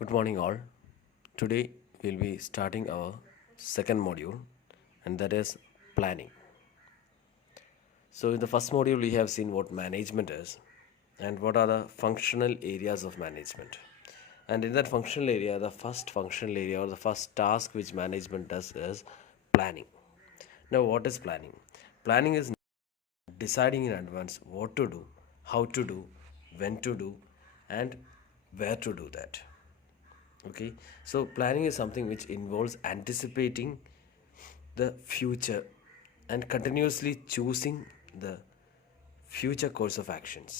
Good morning, all. Today we'll be starting our second module, and that is planning. So, in the first module, we have seen what management is and what are the functional areas of management. And in that functional area, the first functional area or the first task which management does is planning. Now, what is planning? Planning is deciding in advance what to do, how to do, when to do, and where to do that. Okay, so planning is something which involves anticipating the future and continuously choosing the future course of actions.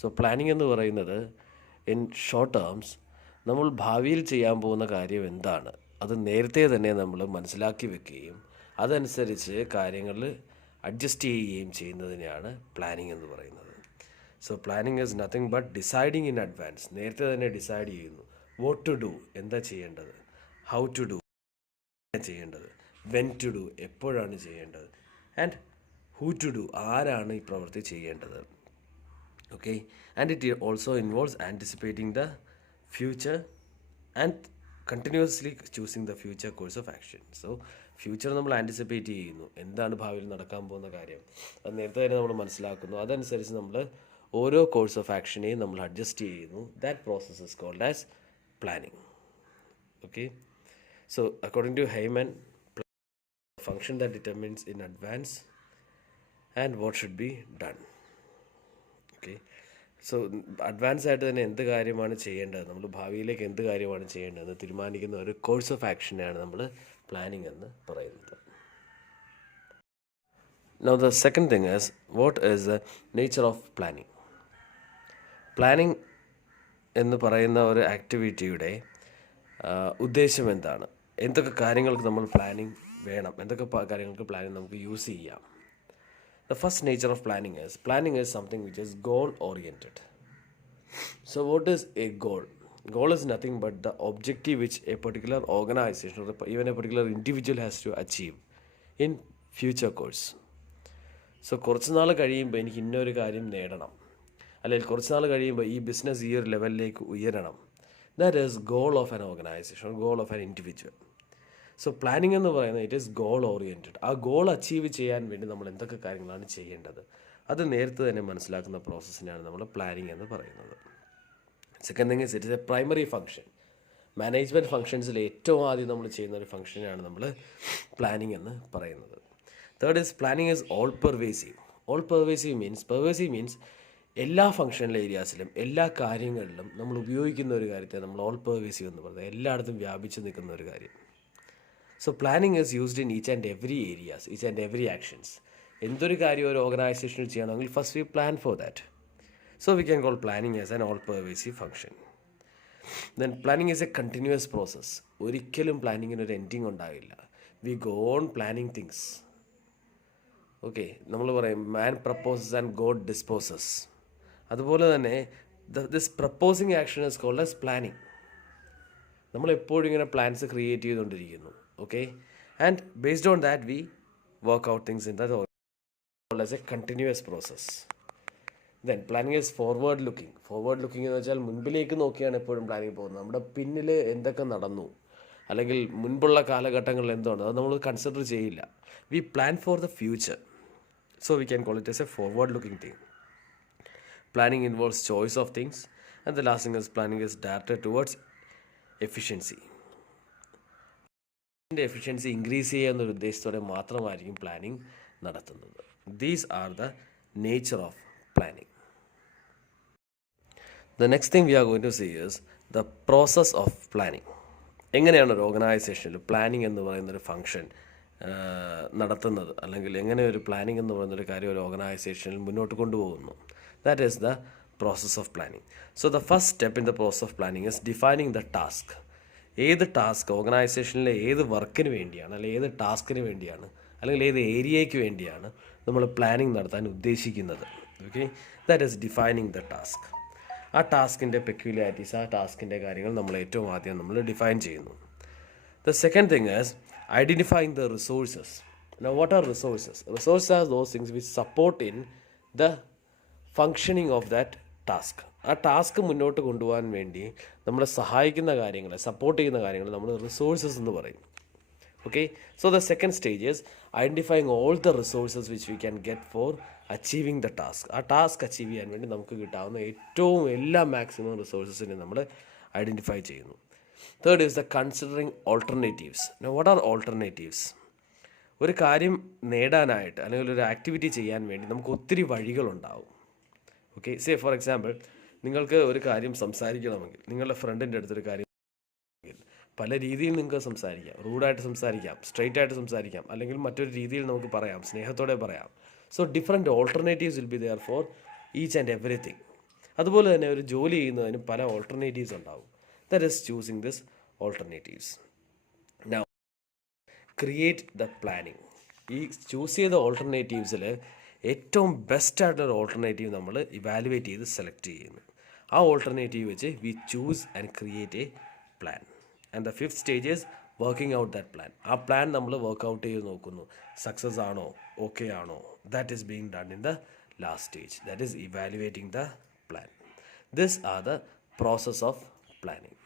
So planning എന്ന് പറയുന്നത് in short terms നമ്മൾ ഭാവിയിൽ ചെയ്യാൻ പോകുന്ന കാര്യം എന്താണ് അത് നേരത്തെ തന്നെ നമ്മൾ മനസ്സിലാക്കി വെക്കുകയും അതനുസരിച്ച് കാര്യങ്ങൾ അഡ്ജസ്റ്റ് ചെയ്യുകയും ചെയ്യുന്നതിനെയാണ് പ്ലാനിങ് എന്ന് പറയുന്നത്. So planning is nothing but deciding in advance. നേരത്തെ തന്നെ ഡിസൈഡ് ചെയ്യുന്നു വാട്ട് ടു ഡു, എന്താ ചെയ്യേണ്ടത്, ഹൗ ടു ഡു ചെയ്യേണ്ടത്, വെൻ ടു ഡു എപ്പോഴാണ് ചെയ്യേണ്ടത്, ആൻഡ് ഹൂ ടു ഡു ആരാണ് ഈ പ്രവൃത്തി ചെയ്യേണ്ടത്. Okay, and it also involves anticipating the future and continuously choosing the future course of action. So future നമ്മൾ ആൻറ്റിസിപ്പേറ്റ് ചെയ്യുന്നു, എന്താണ് ഭാവിയിൽ നടക്കാൻ പോകുന്ന കാര്യം അത് നേരത്തെ തന്നെ നമ്മൾ മനസ്സിലാക്കുന്നു, അതനുസരിച്ച് നമ്മൾ ഓരോ കോഴ്സ് ഓഫ് ആക്ഷനെയും നമ്മൾ അഡ്ജസ്റ്റ് ചെയ്യുന്നു. That process is called as planning. Okay, so according to Haimann, function that determines in advance and what should be done. Okay, so advance ആയിട്ട് തന്നെ എന്ത് കാര്യമാണ് ചെയ്യേണ്ടത്, നമ്മൾ ഭാവിയിലേക്ക് എന്ത് കാര്യമാണ് ചെയ്യേണ്ടതെന്ന് തീരുമാനിക്കുന്ന ഒരു കോഴ്സ് ഓഫ് ആക്ഷനെയാണ് നമ്മൾ പ്ലാനിങ് എന്ന് പറയുന്നത്. Now the second thing is, what is the nature of planning? Planning എന്ന് പറയുന്ന ഒരു ആക്ടിവിറ്റിയുടെ ഉദ്ദേശം എന്താണ്, എന്തൊക്കെ കാര്യങ്ങൾക്ക് നമ്മൾ പ്ലാനിങ് വേണം, എന്തൊക്കെ കാര്യങ്ങൾക്ക് പ്ലാനിങ് നമുക്ക് യൂസ് ചെയ്യാം. The first nature of planning is something which is goal oriented. So what is a goal? Goal is nothing but the objective which a particular organization or even a particular individual has to achieve in future course. So കുറച്ച് നാൾ കഴിയുമ്പോൾ എനിക്ക് ഇന്നൊരു കാര്യം നേടണം, അല്ലെങ്കിൽ കുറച്ച് നാൾ കഴിയുമ്പോൾ ഈ ബിസിനസ് ഈ ഒരു ലെവലിലേക്ക് ഉയരണം. That is goal of an organisation, goal of an individual. So planning എന്ന് പറയുന്നത് ഇറ്റ് ഈസ് ഗോൾ ഓറിയൻറ്റഡ്. ആ ഗോൾ അച്ചീവ് ചെയ്യാൻ വേണ്ടി നമ്മൾ എന്തൊക്കെ കാര്യങ്ങളാണ് ചെയ്യേണ്ടത് അത് നേരത്തെ തന്നെ മനസ്സിലാക്കുന്ന പ്രോസസ്സിനാണ് നമ്മൾ പ്ലാനിങ് എന്ന് പറയുന്നത്. Second thing is it is a primary function. Management ഫങ്ഷൻസിൽ ഏറ്റവും ആദ്യം നമ്മൾ ചെയ്യുന്ന ഒരു ഫങ്ഷനാണ് നമ്മൾ പ്ലാനിങ് എന്ന് പറയുന്നത്. Third is planning is all pervasive. All pervasive means എല്ലാ ഫങ്ഷണൽ ഏരിയാസിലും എല്ലാ കാര്യങ്ങളിലും നമ്മൾ ഉപയോഗിക്കുന്ന ഒരു കാര്യത്തെ നമ്മൾ ഓൾ പെർവേസീവ് എന്ന് പറയുന്നത്, എല്ലായിടത്തും വ്യാപിച്ച് നിൽക്കുന്ന ഒരു കാര്യം. So planning is used in each and every areas, each and every actions. എന്തൊരു കാര്യം ഒരു ഓർഗനൈസേഷനിൽ ചെയ്യണമെങ്കിൽ first we plan for that. So we can call planning as an all pervasive function. Then planning is a continuous process. ഒരിക്കലും പ്ലാനിങ്ങിന് ഒരു എൻഡിങ് ഉണ്ടാവില്ല. We go on planning things. Okay, നമ്മൾ പറയും man proposes and God disposes. അതുപോലെ തന്നെ this proposing action is called as planning. നമ്മളെപ്പോഴും ഇങ്ങനെ പ്ലാൻസ് ക്രിയേറ്റ് ചെയ്തുകൊണ്ടിരിക്കുന്നു. Okay, and based on that we work out things in that as a continuous process. Then planning is forward looking എന്ന് വെച്ചാൽ മുൻപിലേക്ക് നോക്കിയാണ് എപ്പോഴും പ്ലാനിങ് പോകുന്നത്. നമ്മുടെ പിന്നിൽ എന്തൊക്കെ നടന്നു അല്ലെങ്കിൽ മുൻപുള്ള കാലഘട്ടങ്ങളിൽ എന്തുണ്ട് അത് നമ്മൾ കൺസിഡർ ചെയ്യില്ല. We plan for the future. So we can call it as a forward looking thing. Planning involves choice of things and the last thing is planning is directed towards efficiency. Efficiency increase ചെയ്യുക എന്നൊരു ഉദ്ദേശത്തോടെ മാത്രമായിരിക്കും planning നടത്തുന്നത്. These are the nature of planning. The next thing we are going to see is the process of planning. എങ്ങനെയാണ് ഒരു ഓർഗനൈസേഷനിൽ planning എന്ന് പറയുന്നൊരു ഫങ്ഷൻ നടത്തുന്നത്, അല്ലെങ്കിൽ എങ്ങനെ ഒരു പ്ലാനിങ് എന്ന് പറയുന്നൊരു കാര്യം ഒരു ഓർഗനൈസേഷനിൽ മുന്നോട്ട് കൊണ്ടുപോകുന്നു. That is the process of planning. So the first step in the process of planning is defining the task. ഏത് ടാസ്ക് ഓർഗനൈസേഷനിലെ ഏത് വർക്കിന് വേണ്ടിയാണ്, അല്ലെങ്കിൽ ഏത് ടാസ്കിന് വേണ്ടിയാണ്, അല്ലെങ്കിൽ ഏത് ഏരിയയ്ക്ക് വേണ്ടിയാണ് നമ്മൾ പ്ലാനിങ് നടത്താൻ ഉദ്ദേശിക്കുന്നത്. Okay, that is defining the task. ആ ടാസ്കിൻ്റെ പെക്യുലാരിറ്റീസ്, ആ ടാസ്കിൻ്റെ കാര്യങ്ങൾ നമ്മൾ ഏറ്റവും ആദ്യം നമ്മൾ ഡിഫൈൻ ചെയ്യുന്നു. The second thing is identifying the resources. Now what are resources? Resources are those things which support in the functioning of that task. ആ task മുന്നോട്ട് കൊണ്ടുപോകാൻ വേണ്ടി നമ്മളെ സഹായിക്കുന്ന കാര്യങ്ങൾ, സപ്പോർട്ട് ചെയ്യുന്ന കാര്യങ്ങൾ നമ്മൾ റിസോഴ്സസ് എന്ന് പറയും. Okay, so the second stage is identifying all the resources which we can get four achieving the task. ആ ടാസ്ക് അച്ചീവ് ചെയ്യാൻ വേണ്ടി നമുക്ക് കിട്ടാവുന്ന ഏറ്റവും എല്ലാ മാക്സിമം റിസോഴ്സസിനെ നമ്മൾ ഐഡൻറ്റിഫൈ ചെയ്യുന്നു. Third is the considering alternatives. What are alternatives? ഒരു കാര്യം നേടാനായിട്ട് അല്ലെങ്കിൽ ഒരു ആക്ടിവിറ്റി ചെയ്യാൻ വേണ്ടി നമുക്ക് ഒത്തിരി വഴികളുണ്ടാവും. ഓക്കെ, സേ ഫോർ എക്സാമ്പിൾ, നിങ്ങൾക്ക് ഒരു കാര്യം സംസാരിക്കണമെങ്കിൽ, നിങ്ങളുടെ ഫ്രണ്ടിൻ്റെ അടുത്തൊരു കാര്യം പല രീതിയിൽ നിങ്ങൾക്ക് സംസാരിക്കാം. റൂഡായിട്ട് സംസാരിക്കാം, സ്ട്രെയിറ്റ് ആയിട്ട് സംസാരിക്കാം, അല്ലെങ്കിൽ മറ്റൊരു രീതിയിൽ നമുക്ക് പറയാം, സ്നേഹത്തോടെ പറയാം. So different alternatives will be there for each and everything. അതുപോലെ തന്നെ ഒരു ജോലി ചെയ്യുന്നതിന് പല ഓൾട്ടർനേറ്റീവ്സ് ഉണ്ടാവും. That is choosing this alternatives. Now create the planning. ഈ ചൂസ് ചെയ്ത ഓൾട്ടർനേറ്റീവ്സിൽ ഏറ്റവും ബെസ്റ്റായിട്ടുള്ളൊരു ഓൾട്ടർനേറ്റീവ് നമ്മൾ ഇവാലുവേറ്റ് ചെയ്ത് സെലക്ട് ചെയ്യുന്നു. ആ ഓൾട്ടർനേറ്റീവ് വെച്ച് we choose and create a plan. And the fifth stage is working out that plan. ആ പ്ലാൻ നമ്മൾ വർക്ക് ഔട്ട് ചെയ്ത് നോക്കുന്നു. സക്സസ് ആണോ, ഓക്കെ ആണോ? That is being done in the last stage. That is evaluating the plan. These are the process of planning.